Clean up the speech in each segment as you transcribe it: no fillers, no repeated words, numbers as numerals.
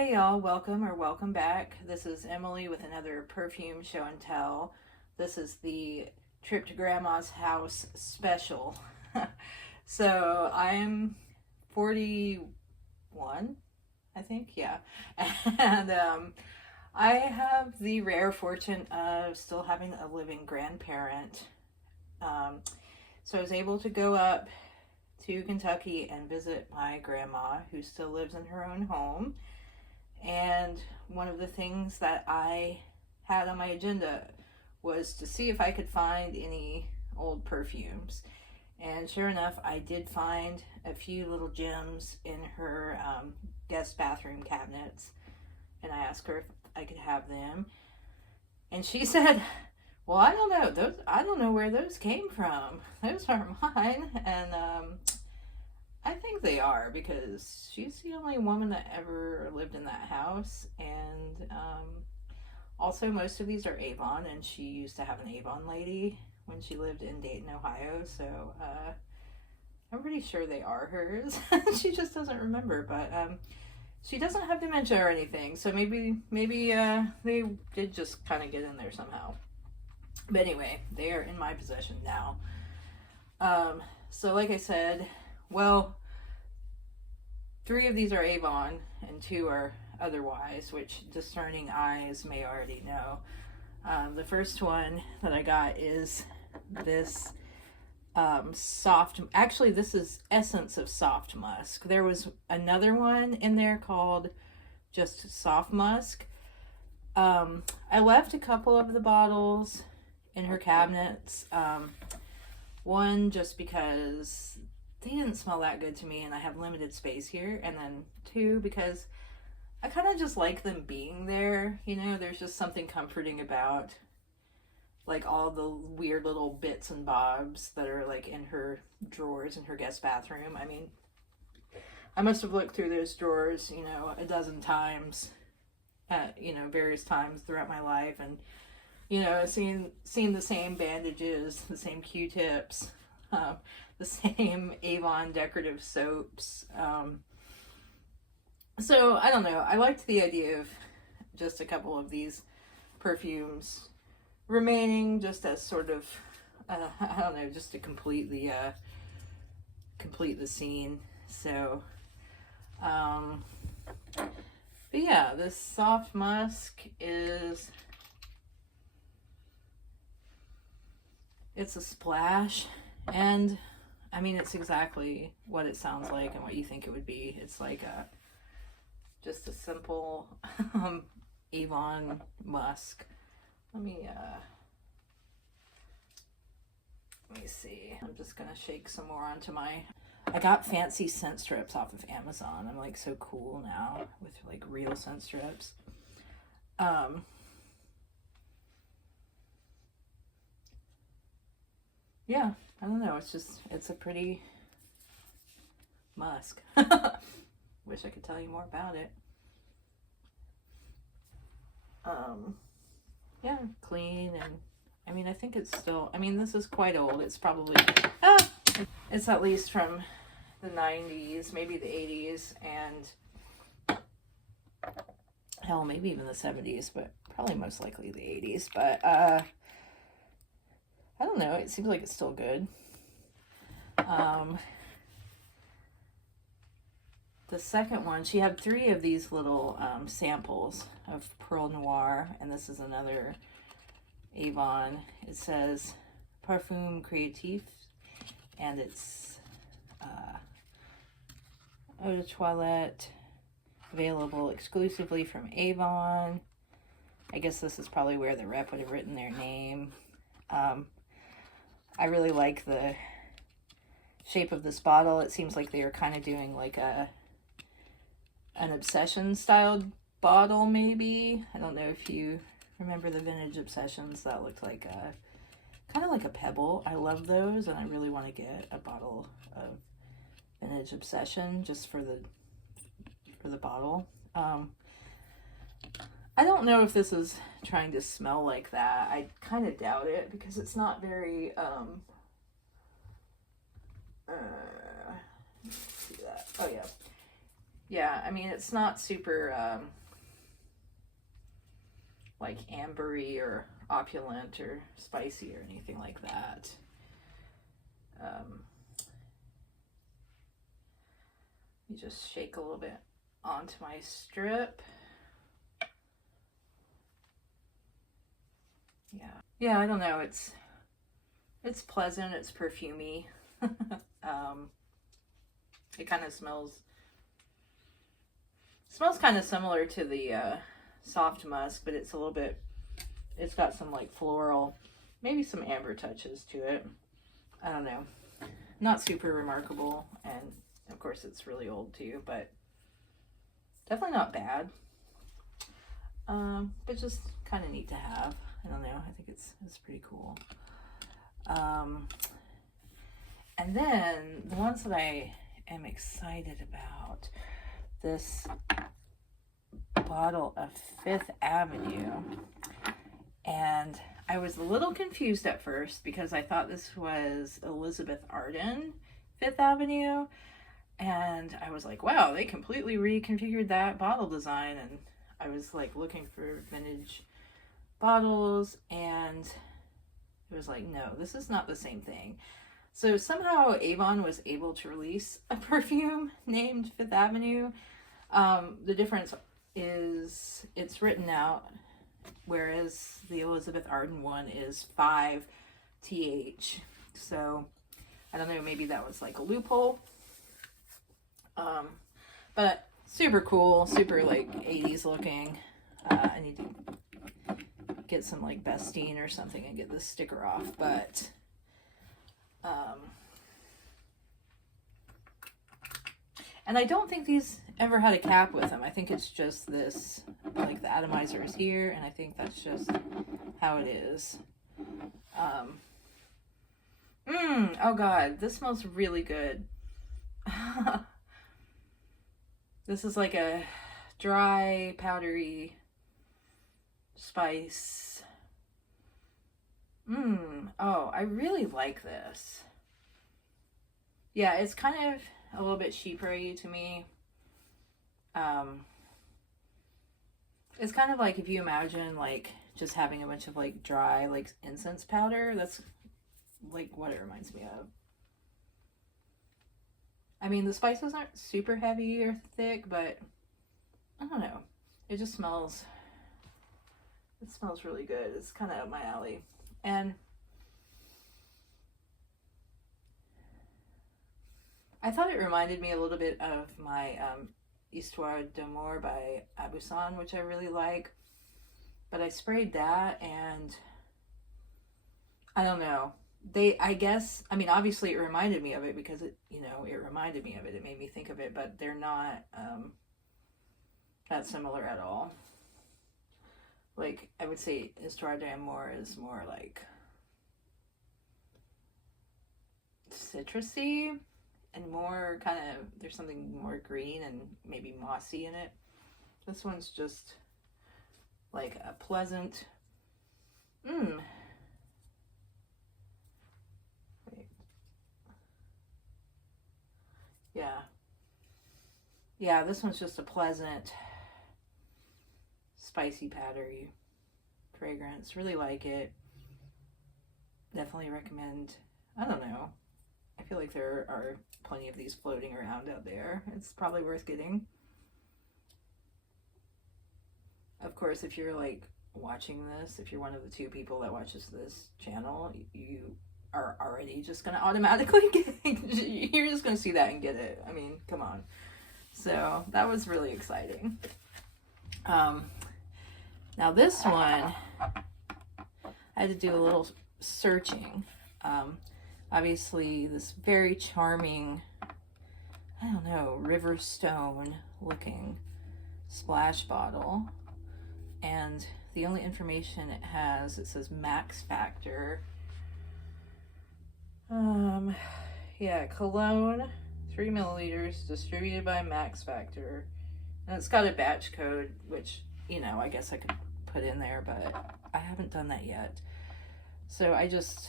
Hey y'all, welcome or welcome back. This is Emily with another Perfume show and tell. This is the trip to grandma's house special. So I'm 41, I think, yeah. And I have the rare fortune of still having a living grandparent. So I was able to go up to Kentucky and visit my grandma, who still lives in her own home. And one of the things that I had on my agenda was to see if I could find any old perfumes. And sure enough, I did find a few little gems in her guest bathroom cabinets. And I asked her if I could have them. And she said, well, I don't know. I don't know where those came from. Those aren't mine. And I think they are, because she's the only woman that ever lived in that house. And also most of these are Avon, and she used to have an Avon lady when she lived in Dayton, Ohio. So I'm pretty sure they are hers. She just doesn't remember, but she doesn't have dementia or anything. So maybe they did just kind of get in there somehow. But anyway, they are in my possession now. So like I said, well, 3 of these are Avon and 2 are otherwise, which discerning eyes may already know. The first one that I got is this actually this is Essence of Soft Musk. There was another one in there called just Soft Musk. I left a couple of the bottles in her cabinets. One just because they didn't smell that good to me and I have limited space here, and then 2 because I kind of just like them being there. You know, there's just something comforting about like all the weird little bits and bobs that are like in her drawers in her guest bathroom. I mean, I must have looked through those drawers, you know, a dozen times at, you know, various times throughout my life, and you know, seen the same bandages, the same Q-tips, the same Avon decorative soaps. So I don't know. I liked the idea of just a couple of these perfumes remaining, just as sort of, I don't know, just to complete the scene. So, but yeah, this Soft Musk is. It's a splash, and I mean, it's exactly what it sounds like and what you think it would be. It's like just a simple Avon musk. Let me see. I'm just gonna shake some more onto my. I got fancy scent strips off of Amazon. I'm like so cool now with like real scent strips. Yeah, I don't know. It's a pretty musk. Wish I could tell you more about it. Yeah, clean, and I mean, I think it's still, I mean, this is quite old. It's probably, it's at least from the 90s, maybe the 80s, and hell, maybe even the 70s, but probably most likely the 80s. But, I don't know. It seems like it's still good. The second one, she had 3 of these little samples of Pearl Noir, and this is another Avon. It says Perfume Creatif, and it's eau de toilette, available exclusively from Avon. I guess this is probably where the rep would have written their name. I really like the shape of this bottle. It seems like they are kind of doing like an Obsession styled bottle, maybe. I don't know if you remember the vintage Obsessions that looked like kind of like a pebble. I love those, and I really want to get a bottle of vintage Obsession just for the bottle. I don't know if this is trying to smell like that. I kind of doubt it, because it's not very, see that? Oh yeah. Yeah, I mean, it's not super like ambery or opulent or spicy or anything like that. You just shake a little bit onto my strip. Yeah, I don't know. It's pleasant. It's perfumey. It kind of smells kind of similar to the soft musk, but it's a little bit. It's got some like floral, maybe some amber touches to it. I don't know. Not super remarkable, and of course it's really old too, but definitely not bad. But just kind of neat to have. I don't know. I think it's pretty cool. And then the ones that I am excited about, this bottle of Fifth Avenue. And I was a little confused at first because I thought this was Elizabeth Arden Fifth Avenue. And I was like, wow, they completely reconfigured that bottle design. And I was like looking for vintage bottles, and it was like, no, this is not the same thing. So somehow Avon was able to release a perfume named Fifth Avenue. The difference is it's written out, whereas the Elizabeth Arden one is 5TH. So I don't know, maybe that was like a loophole. But super cool, super like 80s looking. I need to get some like Bestine or something and get this sticker off, but and I don't think these ever had a cap with them. I think it's just this, like the atomizer is here, and I think that's just how it is. Oh god, this smells really good. This is like a dry, powdery spice. Oh, I really like this. Yeah, it's kind of a little bit sheep-y to me. It's kind of like if you imagine like just having a bunch of like dry like incense powder. That's like what it reminds me of. I mean, the spices aren't super heavy or thick, but I don't know. It just smells, it smells really good. It's kind of up my alley. And I thought it reminded me a little bit of my Histoire d'Amour by Abusan, which I really like. But I sprayed that, and I don't know. I guess, I mean, obviously it reminded me of it because it, you know, it reminded me of it. It made me think of it, but they're not that similar at all. Like, I would say Histoire d'Amour is more like citrusy and more kind of, there's something more green and maybe mossy in it. This one's just like a pleasant, Yeah. Yeah, this one's just a pleasant, spicy, powdery fragrance. Really like it. Definitely recommend. I don't know. I feel like there are plenty of these floating around out there. It's probably worth getting. Of course, if you're like watching this, if you're one of the 2 people that watches this channel, you are already just going to automatically you're just going to see that and get it. I mean, come on. So that was really exciting. Now this one, I had to do a little searching. Obviously this very charming, I don't know, river stone looking splash bottle. And the only information it has, it says Max Factor. Yeah, cologne, 3 milliliters, distributed by Max Factor. And it's got a batch code, which, you know, I guess I could put in there, but I haven't done that yet. So I just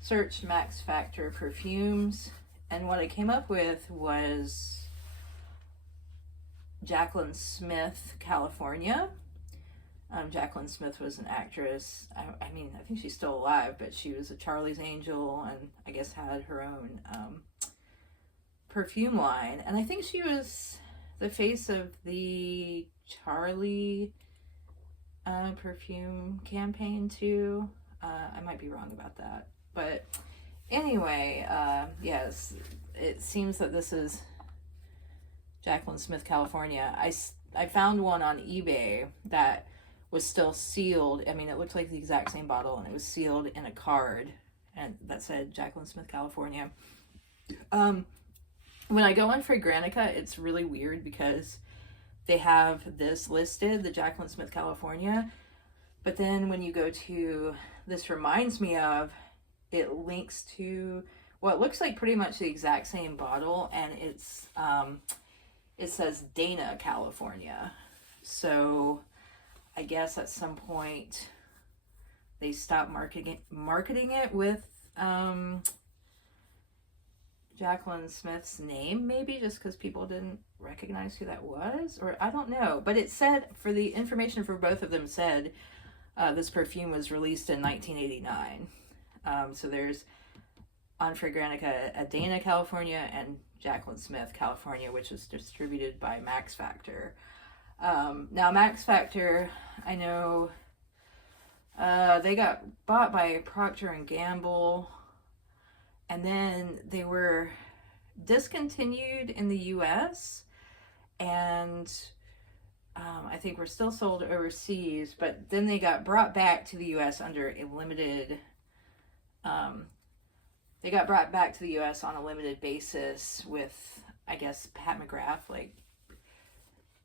searched Max Factor perfumes, and what I came up with was Jacqueline Smith, California. Jacqueline Smith was an actress. I mean, I think she's still alive, but she was a Charlie's Angel and I guess had her own perfume line. And I think she was the face of the Charlie perfume campaign too. I might be wrong about that. But anyway, yes, it seems that this is Jacqueline Smith, California. I found one on eBay that was still sealed. I mean, it looked like the exact same bottle, and it was sealed in a card, and that said Jacqueline Smith, California. When I go on Fragrantica, it's really weird because they have this listed, the Jacqueline Smith, California, but then when you go to This Reminds Me Of, it links to what looks like pretty much the exact same bottle, and it's it says Dana, California. So I guess at some point they stopped marketing it with Jacqueline Smith's name, maybe just because people didn't recognize who that was, or I don't know. But it said, for the information for both of them said, this perfume was released in 1989. So there's on Fragrantica a Dana, California, and Jacqueline Smith, California, which is distributed by Max Factor. Now Max Factor, I know they got bought by Procter and Gamble, and then they were discontinued in the US, and I think were still sold overseas, but then they got brought back to the US under a limited they got brought back to the US on a limited basis with, I guess, Pat McGrath, like,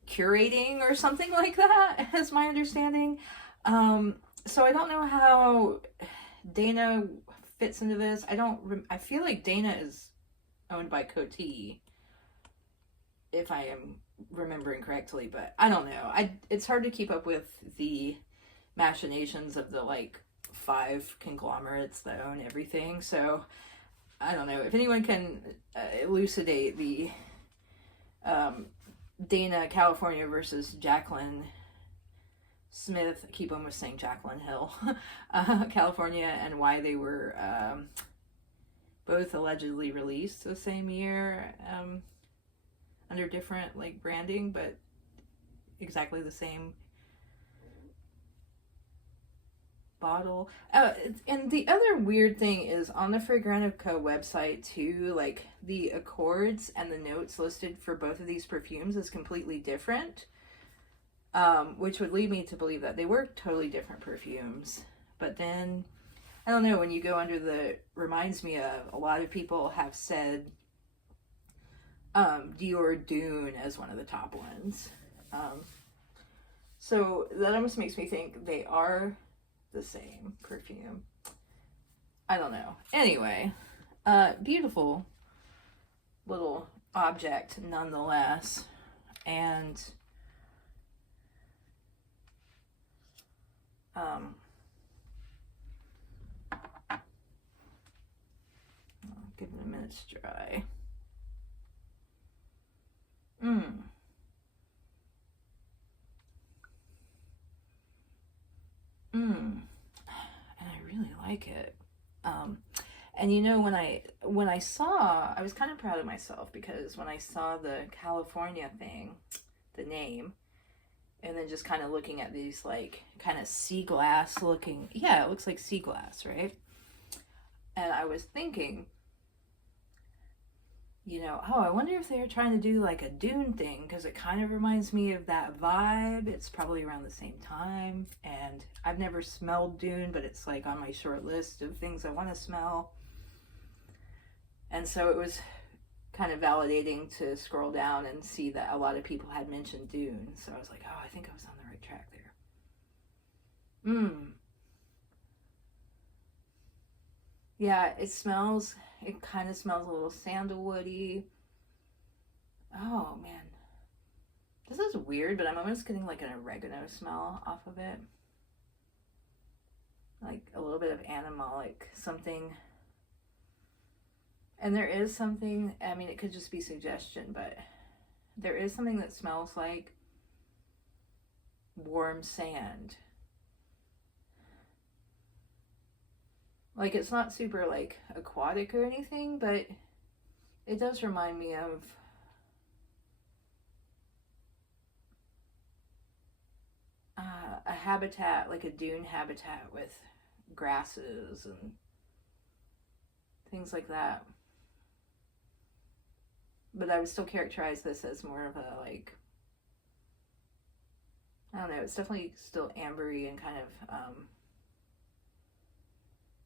curating or something like that, is my understanding. So I don't know how Dana fits into this. I feel like Dana is owned by Coty, if I am remembering correctly, but I don't know. It's hard to keep up with the machinations of the, like, 5 conglomerates that own everything, so I don't know. If anyone can elucidate the Dana, California versus Jacqueline Smith, I keep almost saying Jacqueline Hill, California, and why they were both allegedly released the same year under different, like, branding, but exactly the same bottle. And the other weird thing is on the Fragrantica website too, like, the accords and the notes listed for both of these perfumes is completely different, which would lead me to believe that they were totally different perfumes. But then, I don't know, when you go under the Reminds Me Of, a lot of people have said Dior Dune as one of the top ones. So that almost makes me think they are the same perfume. I don't know. Anyway, beautiful little object nonetheless. And I'll give it a minute to dry. And I really like it. And you know, when I saw, I was kind of proud of myself, because when I saw the California thing, the name, and then just kind of looking at these, like, kind of sea glass looking, yeah, it looks like sea glass, right? And I was thinking, you know, oh, I wonder if they're trying to do like a Dune thing, because it kind of reminds me of that vibe. It's probably around the same time, and I've never smelled Dune, but it's like on my short list of things I want to smell. And so it was kind of validating to scroll down and see that a lot of people had mentioned Dune. So I was like, oh, I think I was on the right track there. Yeah, it kind of smells a little sandalwoody. Oh, man. This is weird, but I'm almost getting like an oregano smell off of it. Like a little bit of animalic something. And there is something, I mean, it could just be suggestion, but there is something that smells like warm sand. Like, it's not super like aquatic or anything, but it does remind me of a habitat, like a dune habitat with grasses and things like that. But I would still characterize this as more of a, like, I don't know, it's definitely still ambery and kind of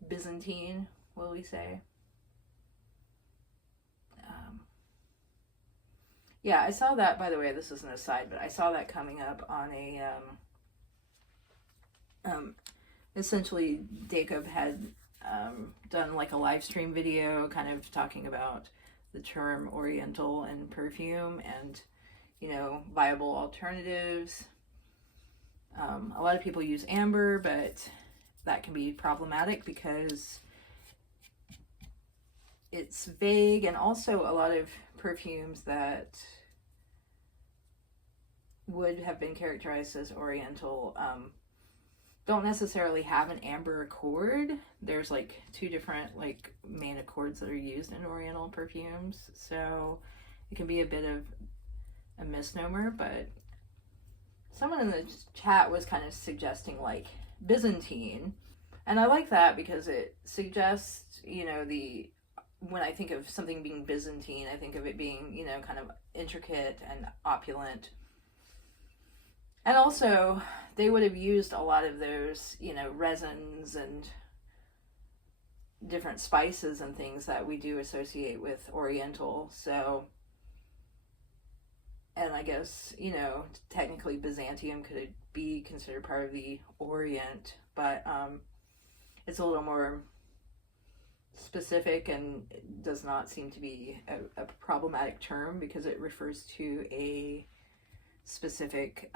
Byzantine, will we say. Yeah, I saw that, by the way, this is an aside, but I saw that coming up on a, essentially Jacob had done like a live stream video kind of talking about the term Oriental and perfume and, you know, viable alternatives. A lot of people use amber, but that can be problematic because it's vague, and also a lot of perfumes that would have been characterized as Oriental don't necessarily have an amber accord. There's like two different like main accords that are used in Oriental perfumes, so it can be a bit of a misnomer. But someone in the chat was kind of suggesting like Byzantine, and I like that because it suggests, you know, when I think of something being Byzantine, I think of it being, you know, kind of intricate and opulent. And also, they would have used a lot of those, you know, resins and different spices and things that we do associate with Oriental. So, and I guess, you know, technically Byzantium could be considered part of the Orient, but it's a little more specific and does not seem to be a problematic term because it refers to a specific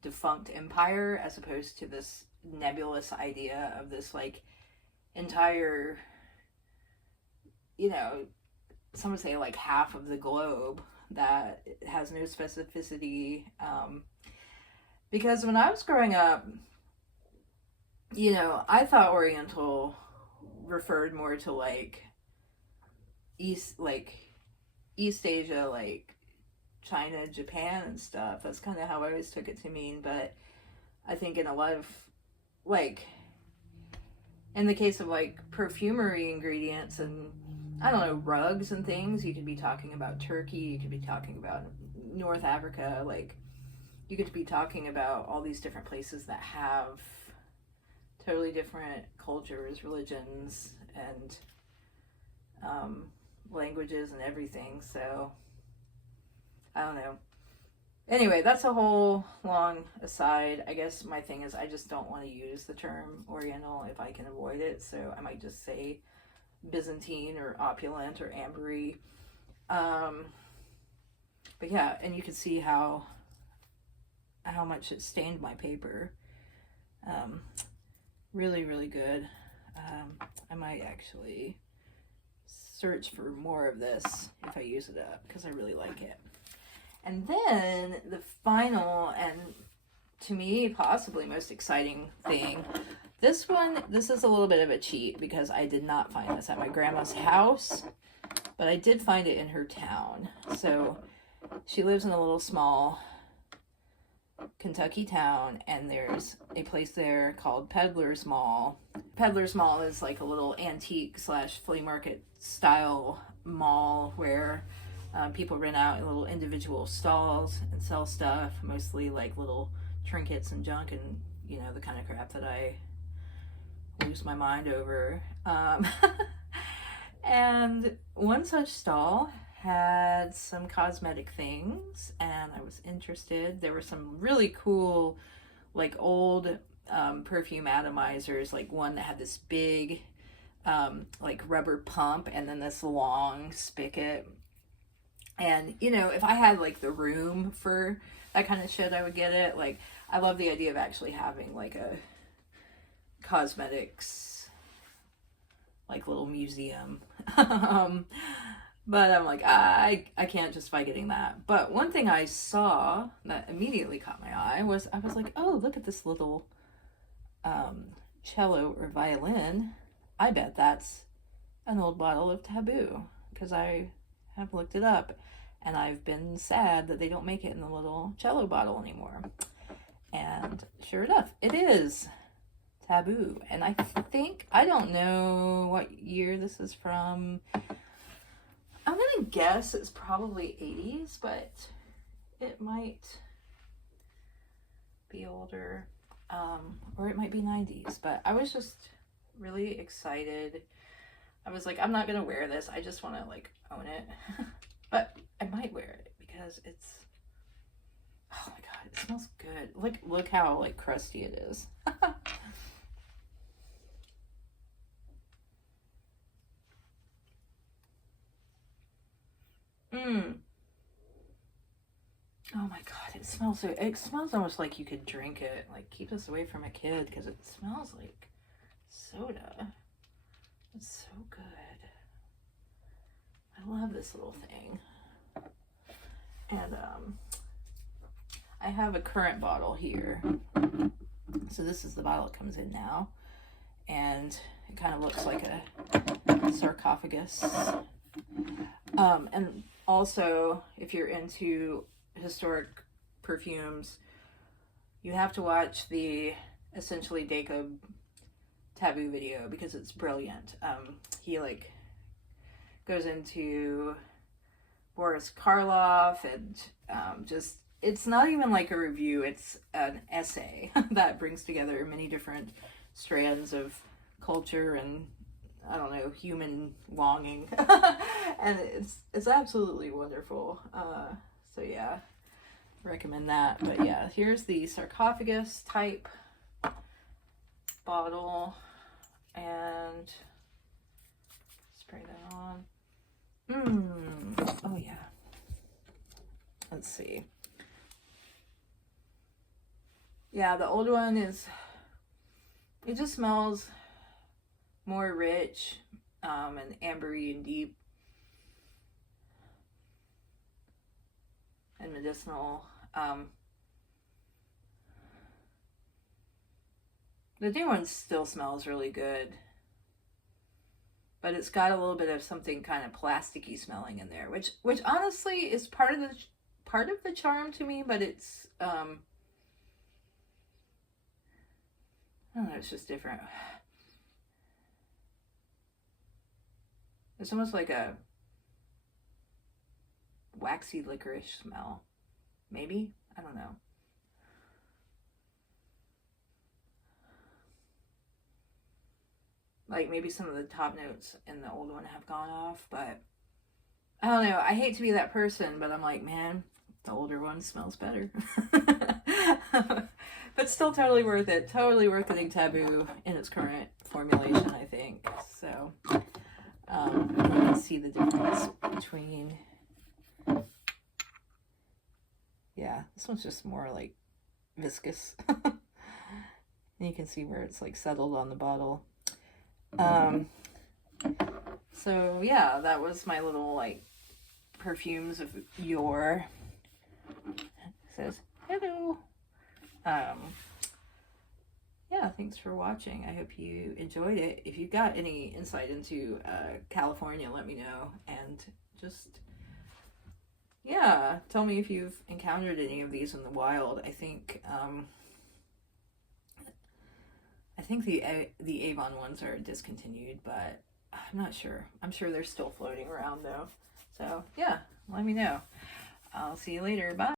defunct empire as opposed to this nebulous idea of this like entire, you know, some would say like half of the globe that has no specificity. Because when I was growing up, you know, I thought Oriental referred more to like East Asia, like China, Japan and stuff. That's kind of how I always took it to mean. But I think in a lot of, like, in the case of like perfumery ingredients and, I don't know, rugs and things, you could be talking about Turkey, you could be talking about North Africa, like you could be talking about all these different places that have totally different cultures, religions, and languages and everything. So I don't know. Anyway, that's a whole long aside. I guess my thing is I just don't want to use the term Oriental if I can avoid it. So I might just say Byzantine or opulent or ambery. But yeah, and you can see how much it stained my paper. Really, really good. I might actually search for more of this if I use it up because I really like it. And then the final and to me possibly most exciting thing, this is a little bit of a cheat because I did not find this at my grandma's house, but I did find it in her town. So she lives in a little small Kentucky town, and there's a place there called Peddler's Mall. Peddler's Mall is like a little antique / flea market style mall where people rent out in little individual stalls and sell stuff, mostly like little trinkets and junk and, you know, the kind of crap that I lose my mind over. And one such stall had some cosmetic things, and I was interested. There were some really cool, like old perfume atomizers, like one that had this big, like rubber pump and then this long spigot. And, you know, if I had like the room for that kind of shit, I would get it. Like, I love the idea of actually having like a cosmetics, like little museum. But I'm like, I can't justify getting that. But one thing I saw that immediately caught my eye was, I was like, oh, look at this little cello or violin. I bet that's an old bottle of Taboo, because I have looked it up and I've been sad that they don't make it in the little cello bottle anymore. And sure enough, it is Taboo. And I think, I don't know what year this is from. I'm gonna guess it's probably 80s, but it might be older, or it might be 90s. But I was just really excited. I was like, I'm not gonna wear this. I just want to like own it. But I might wear it because it's, oh my god, it smells good. Look how like crusty it is. Oh my god, it smells almost like you could drink it. Like, keep this away from a kid because it smells like soda. It's so good. I love this little thing. And I have a current bottle here. So this is the bottle it comes in now. And it kind of looks like a sarcophagus. And also, if you're into historic perfumes, you have to watch the Essentially Jacob Taboo video because it's brilliant. He like goes into Boris Karloff and just, it's not even like a review, it's an essay that brings together many different strands of culture and, I don't know, human longing. And it's absolutely wonderful. So yeah, recommend that. But yeah, here's the sarcophagus type bottle, and spray that on. Oh yeah. Let's see. Yeah, the old one is, it just smells more rich, and ambery and deep and medicinal. The new one still smells really good, but it's got a little bit of something kind of plasticky smelling in there, which honestly is part of the charm to me. But it's I don't know, it's just different. It's almost like a waxy licorice smell. Maybe? I don't know. Like, maybe some of the top notes in the old one have gone off, but I don't know. I hate to be that person, but I'm like, man, the older one smells better. But still totally worth it. Totally worth getting Taboo in its current formulation, I think. So, you can see the difference between, yeah, this one's just more like viscous. And you can see where it's like settled on the bottle. So yeah, that was my little like perfumes of yore. It says hello. Yeah, thanks for watching. I hope you enjoyed it. If you've got any insight into California, let me know. And just, yeah, tell me if you've encountered any of these in the wild. I think the Avon ones are discontinued, but I'm not sure. I'm sure they're still floating around though. So yeah, let me know. I'll see you later. Bye.